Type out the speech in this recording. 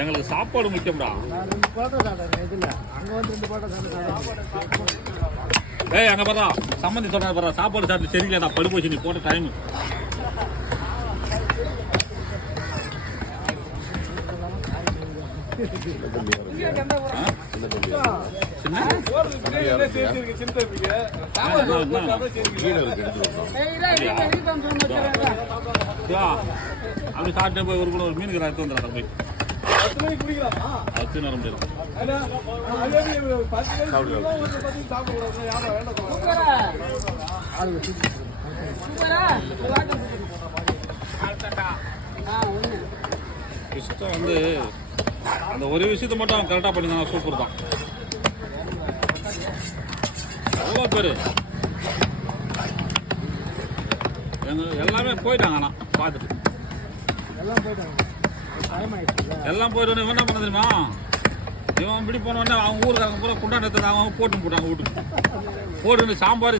எங்களுக்கு சாப்பாடு முக்கியம்டா. ஏய் அங்கே பாரா சம்மந்தி சொல்கிறாரு பாரா, சாப்பாடு சாப்பிட்டு சரியில்லைடா படு போச்சு நீ போட்ட டைமு. அப்படி சாப்பிட்டே போய் ஒரு கூட ஒரு மீனுக்கு எடுத்து வந்துடுறா போய். 10 மணிக்கு குடிக்கலாமா? 10 நேரம் முடியாது. விஷயத்த வந்து அந்த ஒரு விஷயத்த மட்டும் அவன் கரெக்டாக பண்ணியிருந்தாங்க. சூப்பர் தான். எவ்வளோ பேர் எல்லாமே போயிட்டாங்க. ஆனால் பார்த்துட்டு எல்லாம் போயிட்டு இவன் என்ன பண்ண தெரியுமா, இவன் இப்படி போனோடனே அவங்க ஊருக்காரங்க பூரா குண்டான் எடுத்து அவங்க போட்டு போட்டாங்க வீட்டுக்கு போட்டு சாம்பார்